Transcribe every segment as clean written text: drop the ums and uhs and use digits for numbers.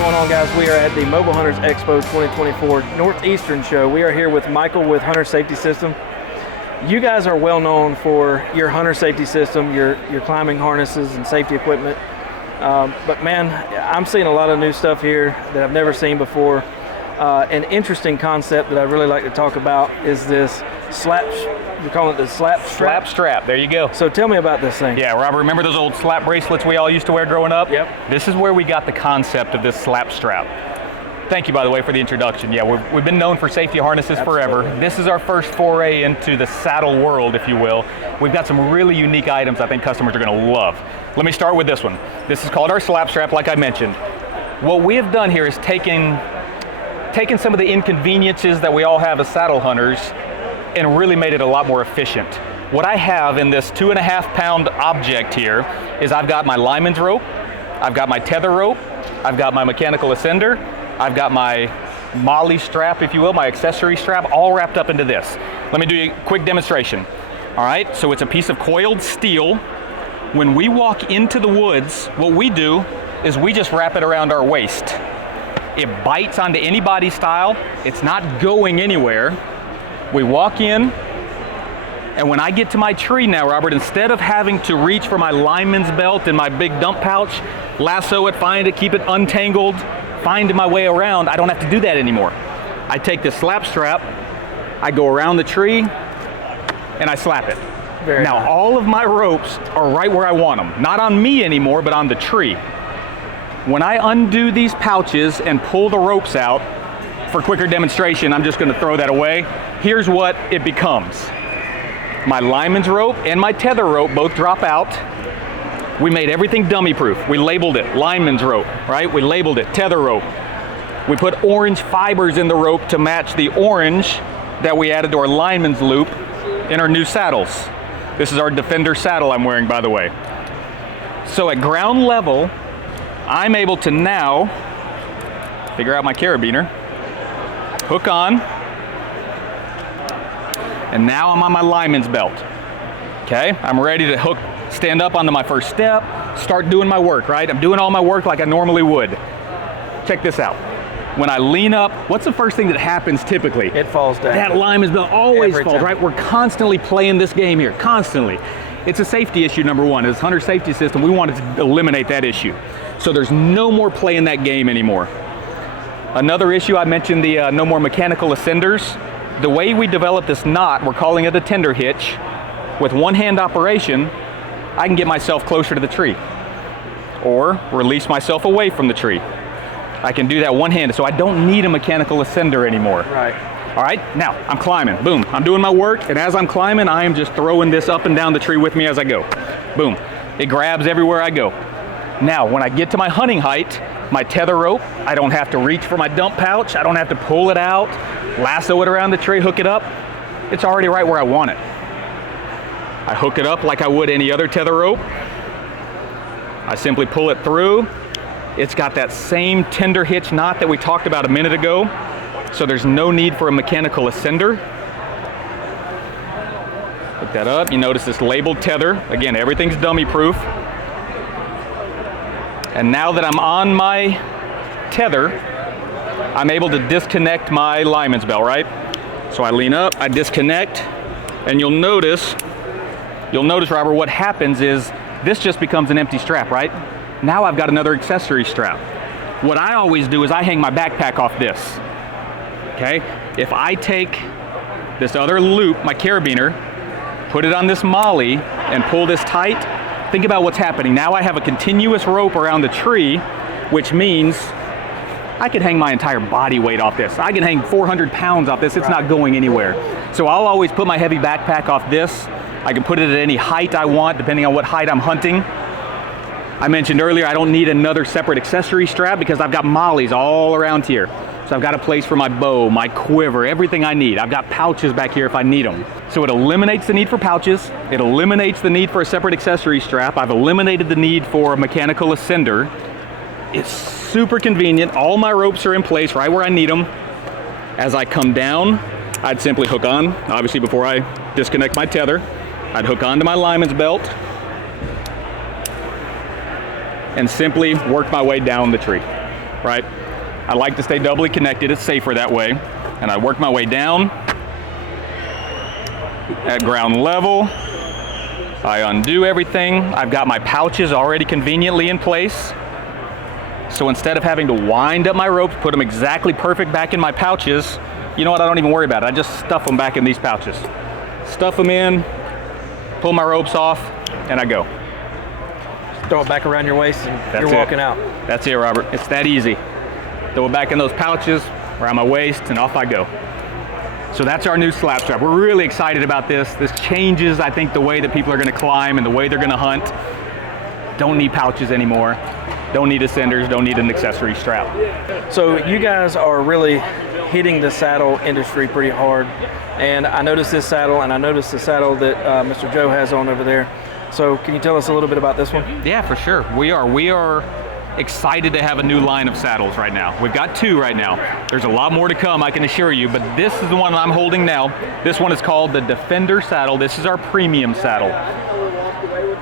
going on, guys? We are at the Mobile Hunters Expo 2024 Northeastern show. We are here with Michael with Hunter Safety System. You guys are well known for your hunter safety system, your climbing harnesses and safety equipment. But man, I'm seeing a lot of new stuff here that I've never seen before. An interesting concept that I'd really like to talk about is this we're calling it the slap strap. Slap strap, there you go. So tell me about this thing. Yeah, Robert, remember those old slap bracelets we all used to wear growing up? Yep. This is where we got the concept of this slap strap. Thank you, by the way, for the introduction. Yeah, we've been known for safety harnesses forever. This is our first foray into the saddle world, if you will. We've got some really unique items I think customers are gonna love. Let me start with this one. This is called our slap strap, like I mentioned. What we have done here is taken some of the inconveniences that we all have as saddle hunters and really made it a lot more efficient. What I have in this 2.5 pound object here is I've got my lineman's rope, I've got my tether rope, I've got my mechanical ascender, I've got my molly strap, if you will, my accessory strap, all wrapped up into this. Let me do a quick demonstration. All right, so it's a piece of coiled steel. When we walk into the woods, what we do is we just wrap it around our waist. It bites onto any body style. It's not going anywhere. We walk in, and when I get to my tree now, Robert, instead of having to reach for my lineman's belt and my big dump pouch, lasso it, find it, keep it untangled, find my way around, I don't have to do that anymore. I take this slap strap, I go around the tree, and I slap it. Very now, nice. all of my ropes are right where I want them. Not on me anymore, but on the tree. When I undo these pouches and pull the ropes out, for quicker demonstration, I'm just gonna throw that away. Here's what it becomes. My lineman's rope and my tether rope both drop out. We made everything dummy proof. We labeled it lineman's rope, right? We labeled it tether rope. We put orange fibers in the rope to match the orange that we added to our lineman's loop in our new saddles. This is our Defender saddle I'm wearing, by the way. So at ground level, I'm able to now figure out my carabiner, hook on, and now I'm on my lineman's belt. Okay, I'm ready to stand up onto my first step, start doing my work, right? I'm doing all my work like I normally would. Check this out. When I lean up, what's the first thing that happens typically? It falls down. That lineman's belt always Every falls, time. right? We're constantly playing this game here, constantly. It's a safety issue, number one. As Hunter Safety System, we wanted to eliminate that issue. So there's no more playing that game anymore. Another issue, I mentioned the no more mechanical ascenders. The way we developed this knot, we're calling it a tender hitch. With one hand operation, I can get myself closer to the tree or release myself away from the tree. I can do that one-handed, so I don't need a mechanical ascender anymore. Right. All right, now I'm climbing, boom. I'm doing my work, and as I'm climbing, I am just throwing this up and down the tree with me as I go. Boom, it grabs everywhere I go. Now, when I get to my hunting height, my tether rope, I don't have to reach for my dump pouch, I don't have to pull it out, lasso it around the tree, hook it up. It's already right where I want it. I hook it up like I would any other tether rope. I simply pull it through. It's got that same tender hitch knot that we talked about a minute ago, so there's no need for a mechanical ascender. Hook that up. You notice this labeled tether. Again, everything's dummy proof. And now that I'm on my tether, I'm able to disconnect my lineman's belt, right? So I lean up, I disconnect, and you'll notice, Robert, what happens is this just becomes an empty strap, right? Now I've got another accessory strap. What I always do is I hang my backpack off this, okay? If I take this other loop, my carabiner, put it on this molly, and pull this tight, think about what's happening. Now I have a continuous rope around the tree, which means I could hang my entire body weight off this. I can hang 400 pounds off this. It's not going anywhere. So I'll always put my heavy backpack off this. I can put it at any height I want, depending on what height I'm hunting. I mentioned earlier, I don't need another separate accessory strap because I've got mollies all around here. So I've got a place for my bow, my quiver, everything I need. I've got pouches back here if I need them. So it eliminates the need for pouches. It eliminates the need for a separate accessory strap. I've eliminated the need for a mechanical ascender. It's super convenient. All my ropes are in place right where I need them. As I come down, I'd simply hook on, obviously before I disconnect my tether, I'd hook onto my lineman's belt and simply work my way down the tree. right? I like to stay doubly connected, it's safer that way. And I work my way down at ground level. I undo everything. I've got my pouches already conveniently in place. So instead of having to wind up my ropes, put them exactly perfect back in my pouches, you know what, I don't even worry about it. I just stuff them back in these pouches. Stuff them in, pull my ropes off, and I go. Throw it back around your waist and you're walking out. That's it, Robert. It's that easy. Throw it back in those pouches, around my waist, and off I go. So that's our new slap strap. We're really excited about this. This changes, I think, the way that people are gonna climb and the way they're gonna hunt. Don't need pouches anymore. Don't need ascenders, don't need an accessory strap. So you guys are really hitting the saddle industry pretty hard. And I noticed this saddle, and I noticed the saddle that Mr. Joe has on over there. So can you tell us a little bit about this one? Yeah, for sure. We are excited to have a new line of saddles right now. We've got 2 right now. There's a lot more to come, I can assure you, but this is the one I'm holding now. This one is called the Defender saddle. This is our premium saddle.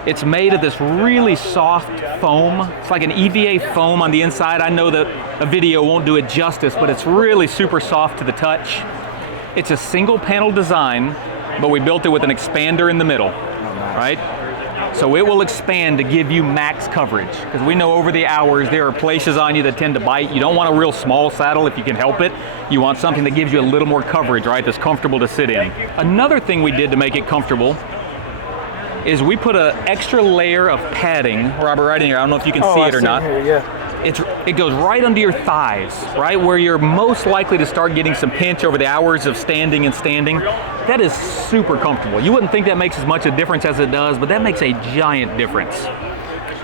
It's made of this really soft foam. It's like an EVA foam on the inside. I know that a video won't do it justice, but it's really super soft to the touch. It's a single panel design, but we built it with an expander in the middle, right? So it will expand to give you max coverage, because we know over the hours there are places on you that tend to bite. You don't want a real small saddle if you can help it. You want something that gives you a little more coverage, right? That's comfortable to sit in. Another thing we did to make it comfortable is we put an extra layer of padding, Robert, right in here. I don't know if you can see it or not. Here, yeah. It goes right under your thighs, right? Where you're most likely to start getting some pinch over the hours of standing and standing. That is super comfortable. You wouldn't think that makes as much a difference as it does, but that makes a giant difference.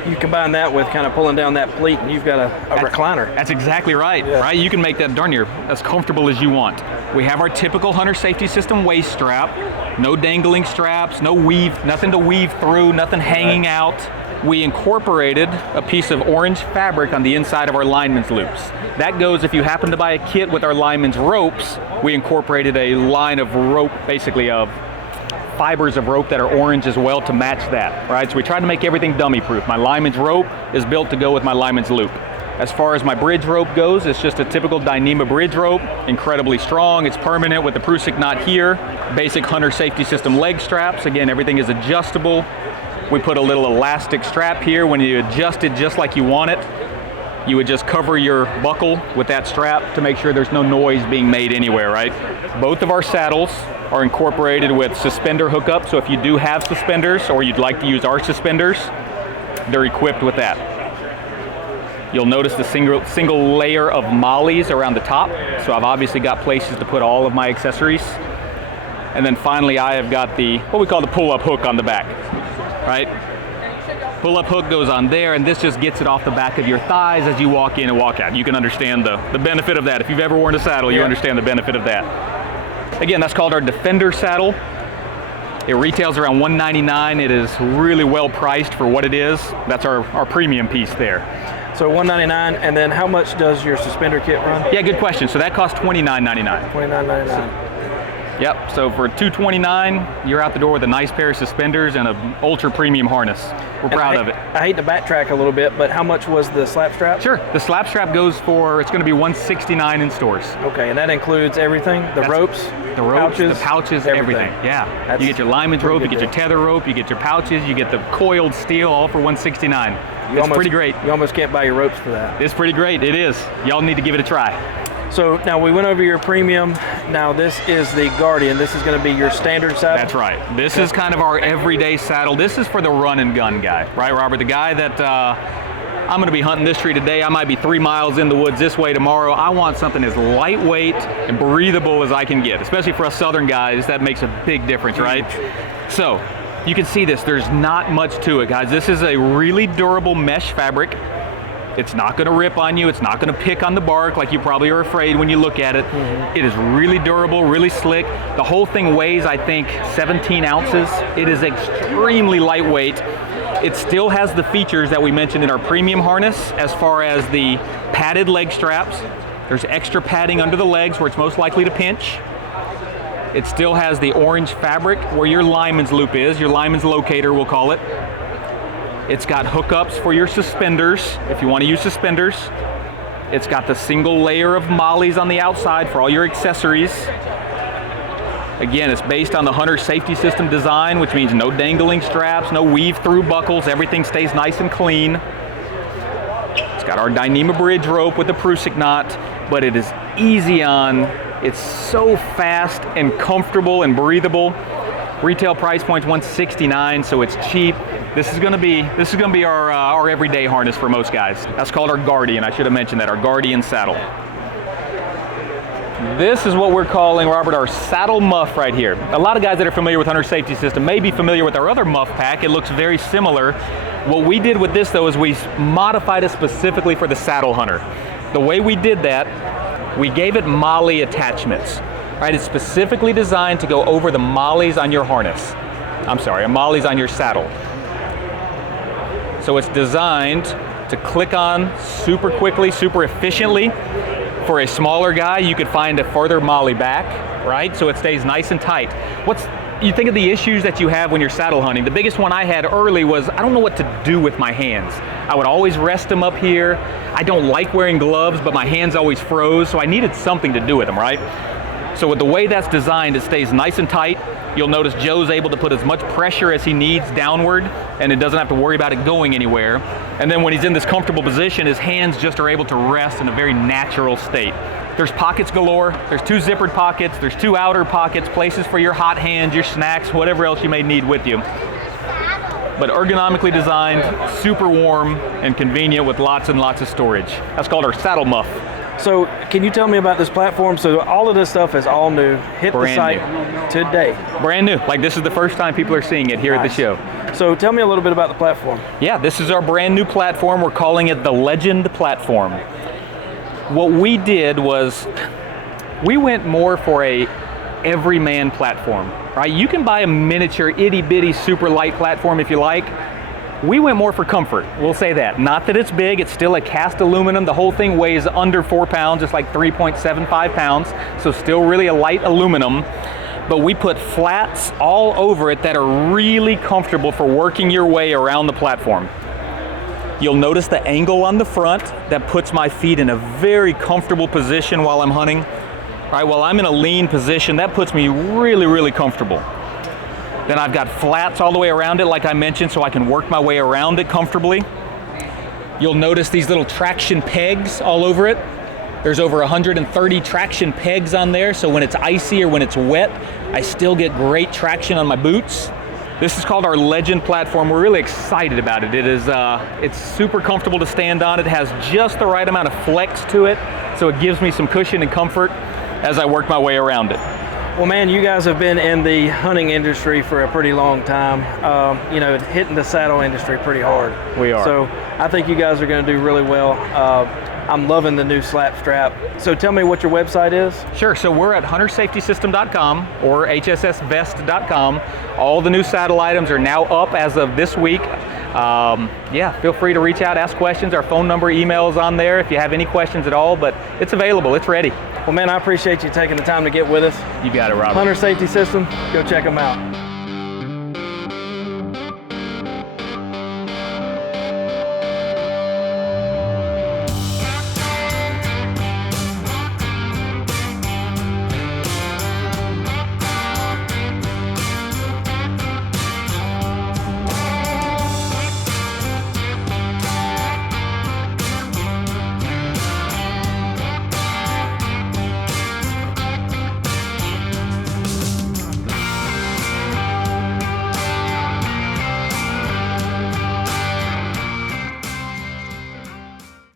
You combine that with kind of pulling down that pleat and you've got a recliner. That's exactly right, right? You can make that darn near as comfortable as you want. We have our typical hunter safety system waist strap, no dangling straps, no weave, nothing to weave through, nothing hanging out. We incorporated a piece of orange fabric on the inside of our lineman's loops. That goes, if you happen to buy a kit with our lineman's ropes, we incorporated a line of rope, basically of fibers of rope that are orange as well to match that, right? So we try to make everything dummy proof. My lineman's rope is built to go with my lineman's loop. As far as my bridge rope goes, it's just a typical Dyneema bridge rope, incredibly strong. It's permanent with the Prusik knot here. Basic hunter safety system leg straps. Again, everything is adjustable. We put a little elastic strap here. When you adjust it just like you want it, you would just cover your buckle with that strap to make sure there's no noise being made anywhere, right? Both of our saddles are incorporated with suspender hookup, so if you do have suspenders or you'd like to use our suspenders, they're equipped with that. You'll notice the single layer of mollies around the top, so I've obviously got places to put all of my accessories. And then finally I have got what we call the pull-up hook on the back, right? Pull-up hook goes on there, and this just gets it off the back of your thighs as you walk in and walk out. You can understand the benefit of that. If you've ever worn a saddle, you understand the benefit of that. Again, that's called our Defender saddle. It retails around $199. It is really well priced for what it is. That's our premium piece there. So $199, and then how much does your suspender kit run? Yeah, good question. So that costs $29.99. $29.99. Yep, so for $229, you're out the door with a nice pair of suspenders and an ultra premium harness. We're proud of it. I hate to backtrack a little bit, but how much was the slap strap? Sure, the slap strap goes for, it's gonna be $169 in stores. Okay, and that includes everything? The ropes, the pouches, everything. Yeah, you get your lineman's rope, you get your tether rope, you get your pouches, you get the coiled steel, all for $169. It's pretty great. You almost can't buy your ropes for that. It's pretty great, it is. Y'all need to give it a try. So now we went over your premium. Now this is the Guardian. This is going to be your standard saddle? That's right. This is kind of our everyday saddle. This is for the run and gun guy, right, Robert? The guy that I'm going to be hunting this tree today. I might be 3 miles in the woods this way tomorrow. I want something as lightweight and breathable as I can get, especially for us southern guys. That makes a big difference, right? So you can see this. There's not much to it, guys. This is a really durable mesh fabric. It's not going to rip on you. It's not going to pick on the bark like you probably are afraid when you look at it. It is really durable, really slick. The whole thing weighs, I think, 17 ounces. It is extremely lightweight. It still has the features that we mentioned in our premium harness as far as the padded leg straps. There's extra padding under the legs where it's most likely to pinch. It still has the orange fabric where your lineman's loop is, your lineman's locator, we'll call it. It's got hookups for your suspenders, if you want to use suspenders. It's got the single layer of mollies on the outside for all your accessories. Again, it's based on the Hunter Safety System design, which means no dangling straps, no weave-through buckles, everything stays nice and clean. It's got our Dyneema bridge rope with the Prusik knot, but it is easy on. It's so fast and comfortable and breathable. Retail price point's $169, so it's cheap. This is gonna be our everyday harness for most guys. That's called our Guardian. I should have mentioned that, our Guardian saddle. This is what we're calling, Robert, our saddle muff right here. A lot of guys that are familiar with Hunter Safety System may be familiar with our other muff pack. It looks very similar. What we did with this though is we modified it specifically for the saddle hunter. The way we did that, we gave it molly attachments. Right, it's specifically designed to go over the mollies on your harness. I'm sorry, mollies on your saddle. So it's designed to click on super quickly, super efficiently. For a smaller guy, you could find a further molly back, right? So it stays nice and tight. You think of the issues that you have when you're saddle hunting. The biggest one I had early was I don't know what to do with my hands. I would always rest them up here. I don't like wearing gloves, but my hands always froze, so I needed something to do with them, right? So with the way that's designed, it stays nice and tight. You'll notice Joe's able to put as much pressure as he needs downward, and it doesn't have to worry about it going anywhere. And then when he's in this comfortable position, his hands just are able to rest in a very natural state. There's pockets galore. There's 2 zippered pockets. There's 2 outer pockets, places for your hot hands, your snacks, whatever else you may need with you. But ergonomically designed, super warm, and convenient with lots and lots of storage. That's called our saddle muff. So can you tell me about this platform? So all of this stuff is all new. Hit the site today. Brand new. Like, this is the first time people are seeing it here at the show. So tell me a little bit about the platform. Yeah, this is our brand new platform. We're calling it the Legend Platform. What we did was we went more for a everyman platform, right? You can buy a miniature itty bitty super light platform if you like. We went more for comfort, we'll say that. Not that it's big, it's still a cast aluminum. The whole thing weighs under 4 pounds, it's like 3.75 pounds, so still really a light aluminum. But we put flats all over it that are really comfortable for working your way around the platform. You'll notice the angle on the front that puts my feet in a very comfortable position while I'm hunting. All right, while I'm in a lean position, that puts me really, really comfortable. Then I've got flats all the way around it, like I mentioned, so I can work my way around it comfortably. You'll notice these little traction pegs all over it. There's over 130 traction pegs on there, so when it's icy or when it's wet, I still get great traction on my boots. This is called our Legend Platform. We're really excited about it. It's super comfortable to stand on. It has just the right amount of flex to it, so it gives me some cushion and comfort as I work my way around it. Well, man, you guys have been in the hunting industry for a pretty long time. You know, hitting the saddle industry pretty hard. We are. So I think you guys are going to do really well. I'm loving the new slap strap. So tell me what your website is. Sure, so we're at huntersafetysystem.com or hssvest.com. All the new saddle items are now up as of this week. Yeah, feel free to reach out, ask questions. Our phone number, email is on there if you have any questions at all, but it's available, it's ready. Well, man, I appreciate you taking the time to get with us. You got it, Robert. Hunter Safety System, go check them out.